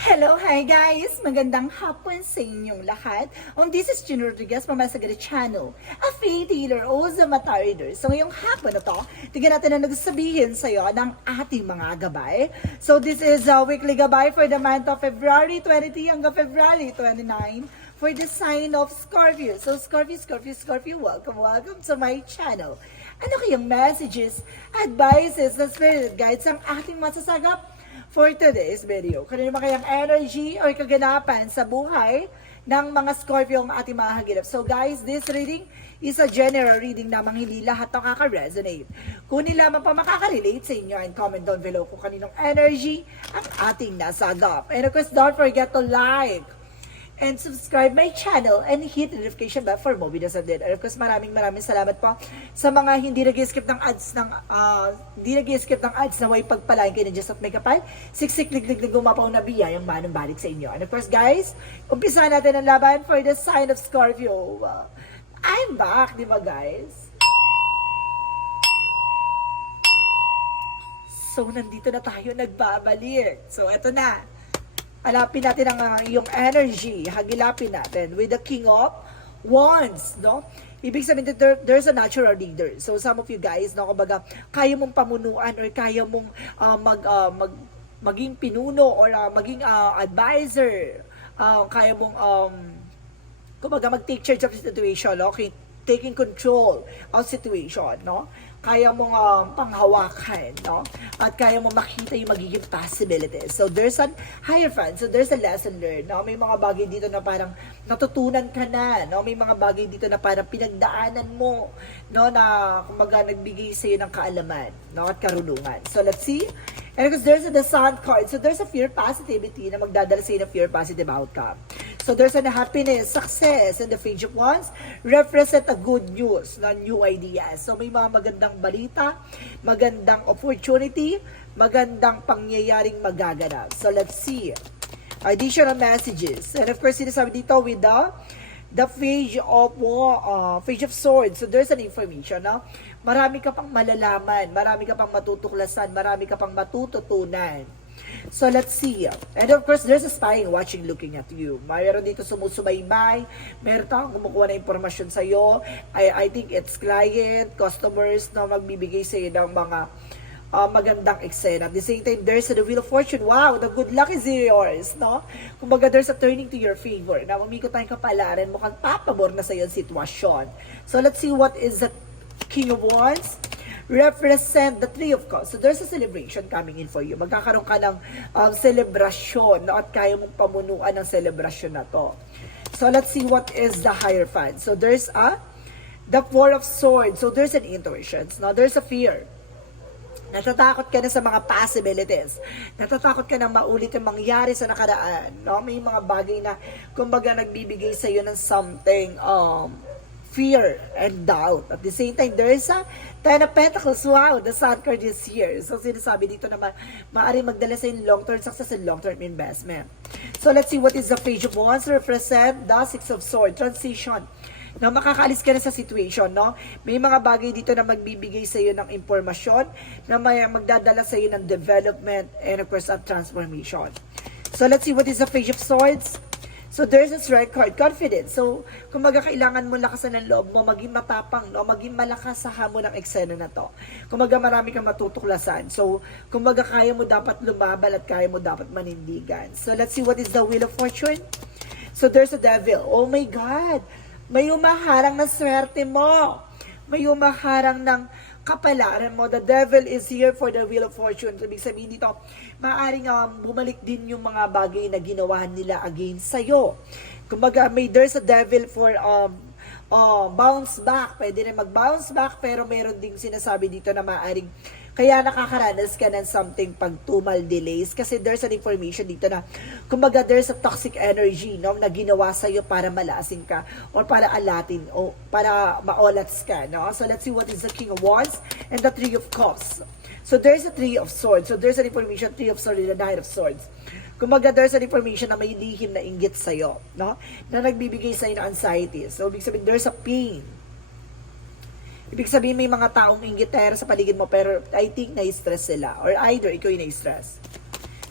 Hello, hi guys! Magandang hapon sa inyong lahat. This is Gino Rodriguez, Mama Sagari Channel, a faith healer o Zamata reader. So ngayong hapon na to, tignan natin na nagsasabihin sa iyo ng ating mga gabay. So this is a weekly gabay for the month of February 23 hanggang February 29 for the sign of Scorpio. So Scorpio, welcome to my channel. Ano kayang messages, advices, na spirit guides ang ating masasagap for today's video? Kung ano naman kayang energy or kaganapan sa buhay ng mga Scorpio ang ating mga hagilap. So guys, this reading is a general reading na hindi lahat nakaka-resonate. Kung nila man pa makaka-relate sa inyo, and comment down below kung kaninong energy ang ating nasagap. And of course, don't forget to like and subscribe my channel and hit the notification bell for more videos of it. And of course, maraming salamat po sa mga hindi nag-skip ng ads na way pagpalain kayo ng Diyos at may kapal. Siksik-lig-lig gumapaw na biyayang manong balik sa inyo. And of course, guys, umpisa natin ang laban for the sign of Scorpio. I'm back, di ba guys? So, nandito na tayo nagbabalik. So, eto na. Alapin natin ang iyong energy. Hagilapin natin with the King of Wands, no? Ibig sabihin, there's a natural leader. So, some of you guys, no, kumbaga, kaya mong pamunuan or kaya mong maging pinuno or maging advisor. Kaya mong, kumbaga, mag-take charge of the situation, okay? Taking control of situation, no? Kaya mong panghawakan, no? At kaya mong makita yung magiging possibilities. So, there's a higher fan. So, there's a lesson learned, no? May mga bagay dito na parang natutunan ka na, no? May mga bagay dito na parang pinagdaanan mo, no? Na, kumbaga, nagbigay sa'yo ng kaalaman, no? At karunungan. So, let's see. And because there's the Sun card, so there's a fear positivity na magdadala sa'yo ng fear positive outcome. So there's a happiness, success, and the Page of Wands represent a good news, na new ideas. So may mga magandang balita, magandang opportunity, magandang pangyayaring magaganap. So let's see. Additional messages. And of course, sinasabi dito with the Page of Swords. So there's an information, no? Marami ka pang malalaman, marami ka pang matutuklasan, marami ka pang matututunan. So let's see. And of course, there's a spy watching, looking at you. Mayroon dito sumusubaybay, meron kang kumukuha na impormasyon sa iyo. I think it's client, customers na magbibigay sa iyo ng mga magandang eksena. At the same time, there's the Wheel of Fortune. Wow, the good luck is yours, no? Kumbaga, there's a turning to your favor. Na umikot tayong kapalaran, mukhang papabor na sa iyo sitwasyon. So let's see what is the King of Wands represent the Three of Cups. So there's a celebration coming in for you. Magkakaroon ka ng celebration, no? At kaya mong pamunuan ng celebration na to. So let's see what is the Hierophant. So there's the Four of Swords. So there's an intuition. No? There's a fear. Natatakot ka na sa mga possibilities. Natatakot ka na maulit yung mangyari sa nakaraan. No? May mga bagay na, kumbaga, nagbibigay sa iyo ng something, fear and doubt. At the same time, there is a Ten of Pentacles. Wow, the Sun card is here. So, sinasabi dito na maaaring magdala sa yung long-term success and long-term investment. So, let's see what is the Page of Wands represent the Six of Swords. Transition. Na makakaalis ka na sa situation, no? May mga bagay dito na magbibigay sa iyo ng impormasyon, na may magdadala sa iyo ng development and of course, a transformation. So, let's see what is the Page of Swords. So, there's a Strength card, confidence. So, kumbaga kailangan mo lakasan ng loob mo, maging matapang, no? Maging malakas sa hamon ng eksena na to. Kumbaga marami kang matutuklasan. So, kumbaga kaya mo dapat lumaban at kaya mo dapat manindigan. So, let's see what is the Wheel of Fortune. So, there's a Devil. Oh my God! May umaharang na swerte mo. May umaharang ng kapalaran mo. The devil is here for the Wheel of Fortune. Ibig sabihin dito, maaaring bumalik din yung mga bagay na ginawa nila against sa'yo. Kumbaga, there's a devil for bounce back. Pwede rin mag-bounce back, pero meron ding sinasabi dito na maaaring kaya nakakaranas ka ng something pagtumal, delays, kasi there's an information dito na, kumbaga, there's a toxic energy, no, na ginawa sa'yo para malasing ka, or para alatin, o para maolats ka, no? So, let's see what is the King of Wands and the Three of Cups. So, there's a Three of Swords. So, there's an information, Three of Swords and the Knight of Swords. Kumbaga, there's an information na may lihim na inggit sa'yo, no? Na nagbibigay sa'yo ng anxiety. So, ibig sabihin, there's a pain. Ibig sabihin, may mga taong inggitera sa paligid mo, pero I think na-stress sila. Or either, ikaw yung na-stress.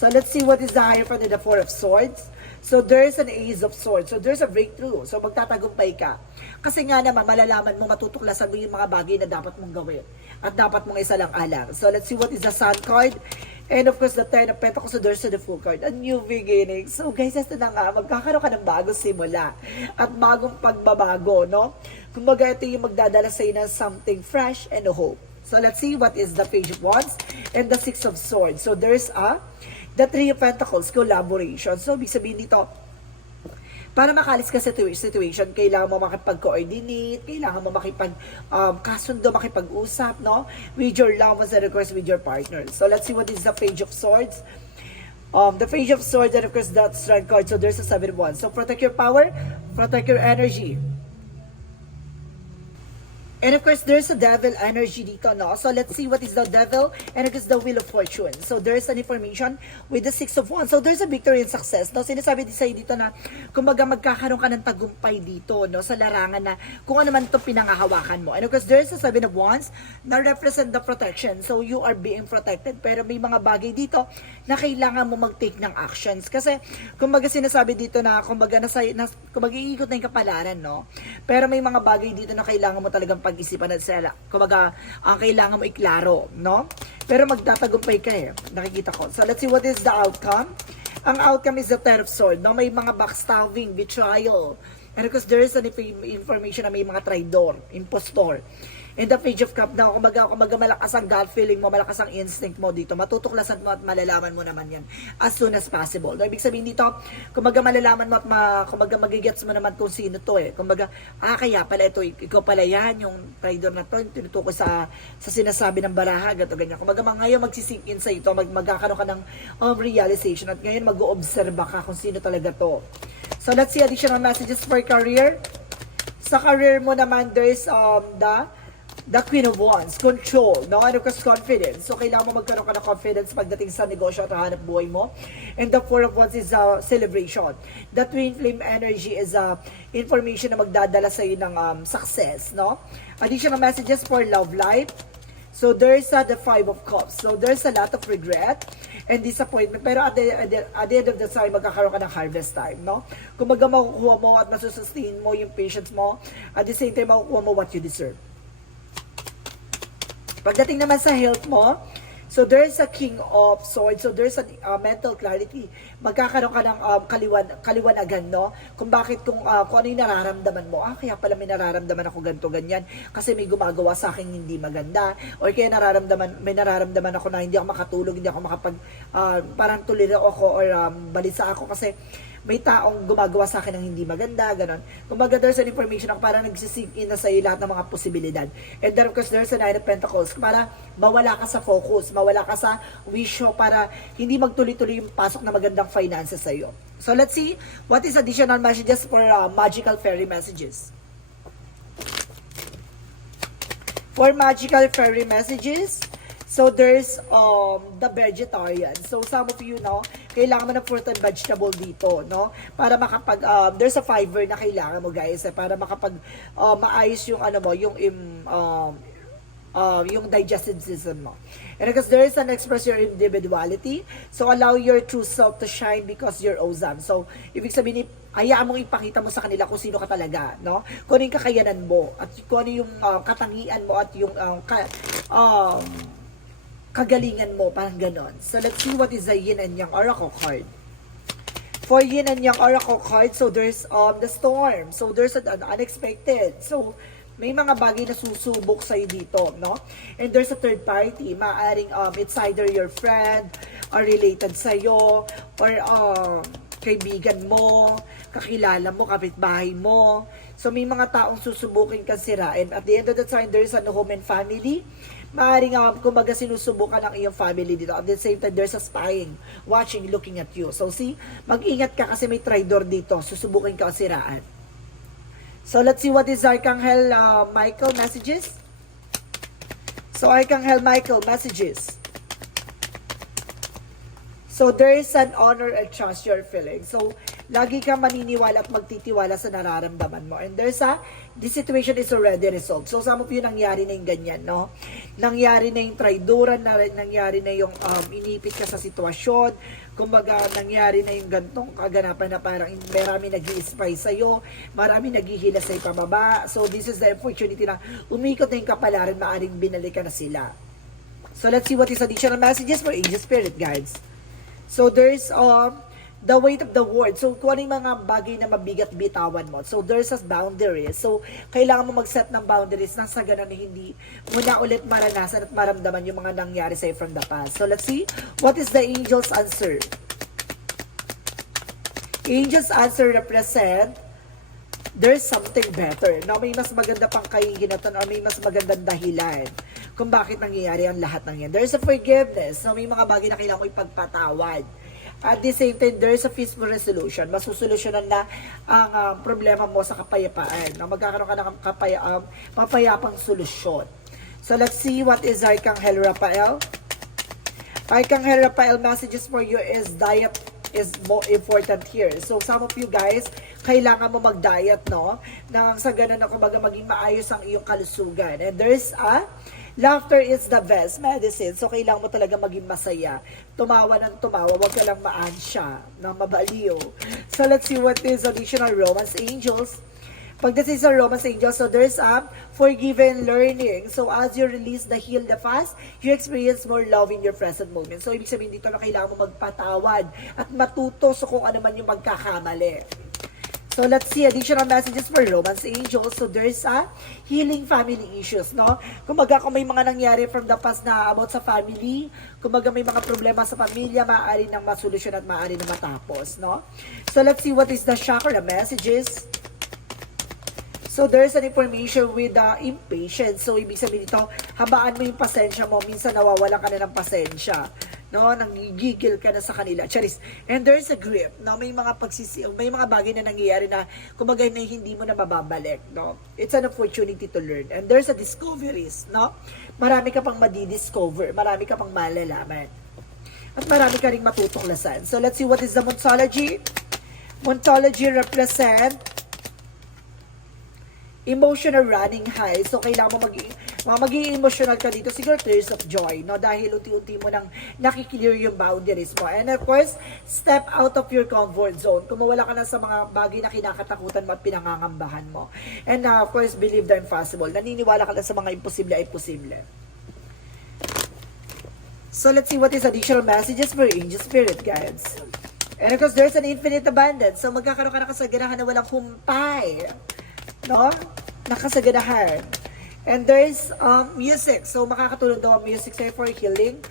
So let's see what is the Hierophant and the Four of Swords. So there's an Ace of Swords. So there's a breakthrough. So magtatagumpay ka. Kasi nga naman, malalaman mo, matutuklasan mo yung mga bagay na dapat mong gawin. At dapat mong isa lang alang. So let's see what is the Sun card. And of course, the Ten of Pentacles. So there's the Fool card. A new beginning. So guys, ito na nga, magkakaroon ka ng bagong simula. At bagong pagbabago, no? Kumbaga, ito yung magdadala sa'yo ng something fresh and hope. So let's see what is the Page of Wands and the Six of Swords. So there's the Three of Pentacles, collaboration. So, ibig sabihin dito, para makalis ka sa situation, kailangan mo makipag-coordinate, kailangan mo kasundo, makipag-usap, no? With your loved ones and of course with your partner. So, let's see what is the Page of Swords. The Page of Swords and of course that Strength card. So, there's a Seven of Wands. So, protect your power, protect your energy. And of course, there's a devil energy dito, no? So, let's see what is the devil and of course the Wheel of Fortune. So, there's an information with the Six of Wands. So, there's a victory and success, no? Sinasabi din sa'yo dito na, kumbaga magkakaroon ka ng tagumpay dito, no? Sa larangan na kung ano man ito pinangahawakan mo. And of course, there's a Seven of Wands na represent the protection. So, you are being protected. Pero may mga bagay dito na kailangan mo mag-take ng actions. Kasi, kumbaga sinasabi dito na, kumbaga iikot na yung kapalaran, no? Pero may mga bagay dito na kailangan mo talagang pag-isipan at sila. Kumbaga, ang kailangan mo iklaro, no? Pero magtatagumpay ka eh. Nakikita ko. So, let's see what is the outcome. Ang outcome is the Ten of Swords, no? May mga backstabbing, betrayal. And of course, there is an information na may mga traidor, impostor. And the Page of Cup na, kumbaga malakas ang gut feeling mo, malakas ang instinct mo dito. Matutuklasan mo at malalaman mo naman yan as soon as possible. No, ibig sabihin dito, kumbaga malalaman mo at kumbaga magigets mo naman kung sino to eh. Kumbaga, kaya pala ito, ikaw pala yan, yung traidor na to, yung tinutukoy sa sinasabi ng baraha, gato ganyan. Kumbaga ngayon magsisink in sa ito, magkakaroon ka ng realization at ngayon mag-oobserba ka kung sino talaga to. So let's see additional messages for career. Sa career mo naman, there's the Queen of Wands, control, no? And of course, confidence. So, kailangan mo magkaroon ka ng confidence pagdating sa negosyo at hanap buhay mo. And the Four of Wands is celebration. The Twin Flame energy is information na magdadala sa iyo ng success, no? Additional messages for love life. So, there's the Five of Cups. So, there's a lot of regret and disappointment. Pero at the end of the time, magkakaroon ka ng harvest time, no? Kumbaga, makukuha mo at masusustain mo yung patience mo. At the same time, makukuha mo what you deserve. Pagdating naman sa health mo, so there's a King of Swords, so there's a mental clarity. Magkakaroon ka ng kaliwanagan, no? Kung ano yung nararamdaman mo. Kaya pala may nararamdaman ako ganito, ganyan. Kasi may gumagawa sa akin hindi maganda. Or kaya may nararamdaman ako na hindi ako makatulog, hindi ako parang tuliro ako or balisa ako kasi may taong gumagawa sa akin ng hindi maganda, ganon. Kumbaga, there's an information na parang nagsisink in na sa'yo lahat ng mga posibilidad. And then, of course, there's a Nine of Pentacles para mawala ka sa focus, mawala ka sa wisyo para hindi magtuloy-tuloy yung pasok na magandang finances sa'yo. So, let's see what is additional messages for magical fairy messages. For magical fairy messages, so there's the vegetarian. So some of you, no, kailangan mo ng fruit and vegetable dito, no? Para there's a fiber na kailangan mo, guys, para maayos yung yung digestive system mo. And because there is an express your individuality, so allow your true self to shine because you're awesome. So, ibig sabihin, hayaan mong ipakita mo sa kanila kung sino ka talaga, no? Kung ano yung kakayanan mo, at kung ano yung katangian mo, at yung kagalingan mo, parang ganon. So, let's see what is the Yin and Yang Oracle card. For Yin and Yang Oracle card, so there's the storm. So, there's an unexpected. So, may mga bagay na susubok sa'yo dito, no? And there's a third party. Maaring it's either your friend, or related sa'yo, or kaibigan mo, kakilala mo, kapitbahay mo. So, may mga taong susubukin kang sirain. At the end of the time, there's a home and family. Maaring, kumbaga, sinusubukan ng iyong family dito. At the same time, there's a spying, watching, looking at you. So, see, mag-ingat ka kasi may traidor dito. Susubukin ka siraan. So, let's see what is Archangel Michael messages. So, Archangel Michael messages. So, there is an honor and trust your feeling. So, lagi kang maniniwala at magtitiwala sa nararamdaman mo. And there's this situation is already resolved. So, some of you nangyari na yung ganyan, no? Nangyari na yung traidoran, nangyari na yung inipit ka sa sitwasyon. Kumbaga, nangyari na yung gantong kaganapan na parang marami nag-i-spy sa'yo, marami naghihila sa'yo pababa. So, this is the opportunity na umikot na yung kapalaran, maaring binalikan na sila. So, let's see what is additional messages for angel spirit guides. So, there's the weight of the word. So, kung ano yung mga bagay na mabigat bitawan mo. So, there's a boundaries. So, kailangan mo mag-set ng boundaries nang sa ganun na hindi mo na ulit maranasan at maramdaman yung mga nangyari sa'yo from the past. So, let's see. What is the angel's answer? Angel's answer represent there's something better. No, may mas maganda pang kahihinatan o may mas magandang dahilan kung bakit nangyayari ang lahat ng yan. There's a forgiveness. No, may mga bagay na kailangan mo ipagpatawad. At the same time, there's a peaceful resolution. Masusolusyonan na ang problema mo sa kapayapaan. No, magkakaroon ka ng mapayapang solusyon. So, let's see what is Archangel Raphael. Archangel Raphael messages for you is diet is more important here. So, some of you guys, kailangan mo mag-diet, no? Nang sa ganun na kumbaga maging maayos ang iyong kalusugan. And there's laughter is the best medicine. So, kailangan mo talaga maging masaya. Tumawa ng tumawa. Huwag ka lang maansya, na mabaliw. So, let's see what is additional romance angels. Pagdating sa romance angels, so there's forgiven learning. So, as you release the heal, the fast, you experience more love in your present moment. So, ibig sabihin dito na kailangan mo magpatawad at matuto sa kung ano man yung magkakamali. So, let's see additional messages for romance angels. So, there's healing family issues, no? Kumbaga, kung may mga nangyari from the past na about sa family, kumbaga may mga problema sa pamilya, maaari nang masolusyon at maaari nang matapos, no? So, let's see what is the chakra messages. So, there's an information with impatience. So, ibig sabihin dito, habaan mo yung pasensya mo. Minsan, nawawalan ka na ng pasensya. No? Nanggigigil ka na sa kanila. Charis. And there's a grip. No? May mga may mga bagay na nangyayari na kumbaga na hindi mo na mababalik. No? It's an opportunity to learn. And there's a discoveries. No? Marami ka pang madidiscover. Marami ka pang malalaman. At marami ka rin matutuklasan. So, let's see what is the Moontology. Moontology represent emotional running high. So, kailangan mo maging emotional ka dito. Siguro tears of joy, no? Dahil unti-unti mo nang nakiklear yung boundaries mo. And of course, step out of your comfort zone. Kumawala ka na sa mga bagay na kinakatakutan mo at pinangangambahan mo. And of course, believe the impossible. Naniniwala ka na sa mga imposible ay posible. So, let's see what is additional messages for angel spirit guides. And of course, there's an infinite abundance. So, magkakaroon ka na kasaganahan na walang humpay. No? Nakasaganahan. And there's music. So, makakatulong daw ang music sa'yo for healing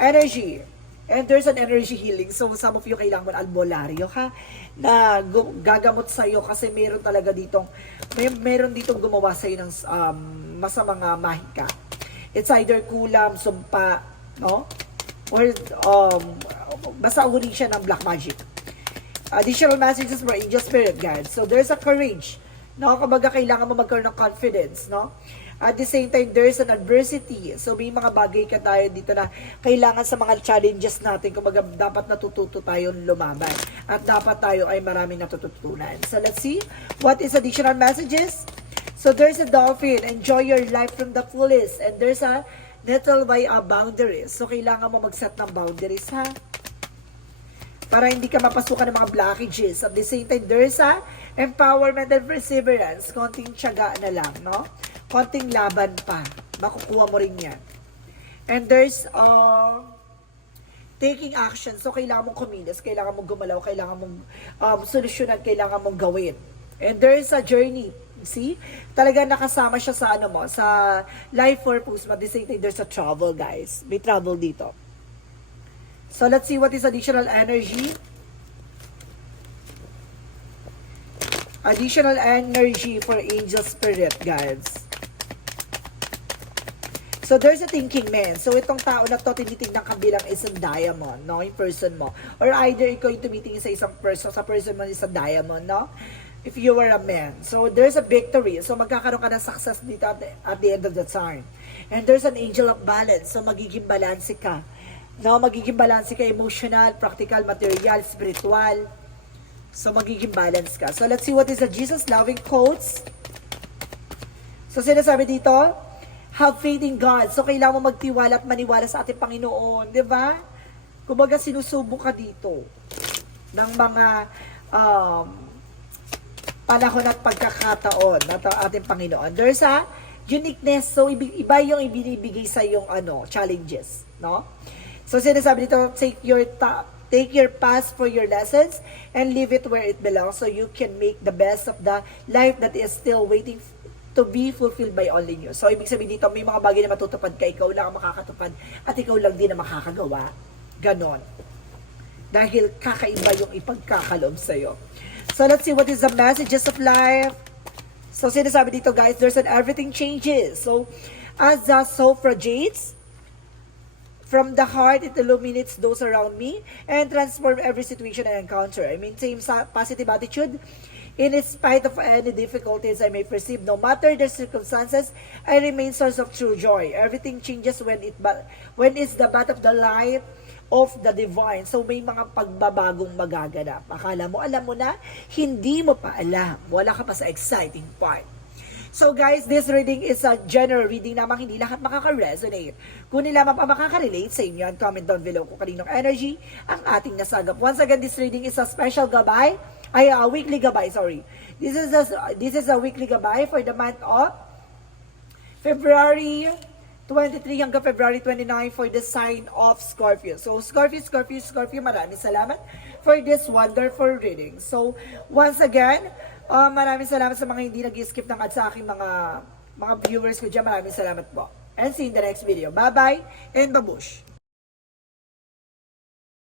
energy. And there's an energy healing. So, some of you kailangan mo albularyo ka na gagamot sa'yo kasi meron talaga ditong meron ditong gumawa sa'yo ng masamang mahika. It's either kulam, sumpa, no? Or basta uri siya ng black magic. Additional messages for angel spirit guides. So, there's a courage. No, kumbaga kailangan mo magkaroon ng confidence, no? At the same time, there's an adversity. So, may mga bagay ka tayo dito na kailangan sa mga challenges natin, kumbaga dapat natututo tayong lumaban. At dapat tayo ay maraming natututunan. So, let's see. What is additional messages? So, there's a dolphin. Enjoy your life from the fullest. And there's a nettle by boundaries. So, kailangan mo mag-set ng boundaries, ha? Para hindi ka mapasukan ng mga blockages. At the same time, there's a empowerment and perseverance. Konting tiyaga na lang, no? Konting laban pa. Makukuha mo rin yan. And there's taking action. So, kailangan mong kumilos, kailangan mong gumalaw, kailangan mong solusyonan, kailangan mong gawin. And there's a journey. See? Talaga nakasama siya sa ano mo, sa life purpose. But at the same time, there's a travel, guys. May travel dito. So, let's see what is additional energy. Additional energy for angel spirit, guys. So, there's a thinking man. So, itong tao na to, tinitignan kabilang isang diamond, no? Yung person mo. Or either ikaw yung tumitingin sa isang person, sa person mo isang diamond, no? If you were a man. So, there's a victory. So, magkakaroon ka ng success dito at the end of the time. And there's an angel of balance. So, magiging balanse ka. No, magiging balance ka emotional, practical, material, spiritual. So, magiging balance ka. So, let's see what is the Jesus-loving quotes. So, sinasabi dito, have faith in God. So, kailangan mo magtiwala at maniwala sa ating Panginoon. Di ba? Kumbaga, sinusubok ka dito ng mga panahon at pagkakataon ng ating Panginoon. There's a uniqueness. So, iba yung ibinibigay sa yung challenges. No? So, sinasabi dito, take your past for your lessons and leave it where it belongs so you can make the best of the life that is still waiting to be fulfilled by only you. So, ibig sabihin dito, may mga bagay na matutupad ka, ikaw lang ang makakatupad at ikaw lang din ang makakagawa. Ganon. Dahil kakaiba yung ipagkakaloob sa'yo. So, let's see what is the messages of life. So, sinasabi dito, guys, there's an everything changes. So, as the soul radiates, from the heart, it illuminates those around me and transform every situation I encounter. I maintain positive attitude in spite of any difficulties I may perceive. No matter the circumstances, I remain source of true joy. Everything changes when it's the path of the light of the divine. So may mga pagbabagong magaganap. Akala mo, alam mo na, hindi mo pa alam. Wala ka pa sa exciting part. So guys, this reading is a general reading namang hindi lahat makaka-resonate. Kung nila pa makaka-relate sa inyo, and comment down below kung kaninong energy ang ating nasagap. Once again, this reading is a special gabay, weekly gabay, sorry. This is a weekly gabay for the month of February 23 hanggang February 29 for the sign of Scorpio. So, Scorpio, maraming salamat for this wonderful reading. So, once again, maraming salamat sa mga hindi nag-skip ng ads sa aking mga viewers ko dyan. Maraming salamat po. And see you in the next video. Bye-bye and babush!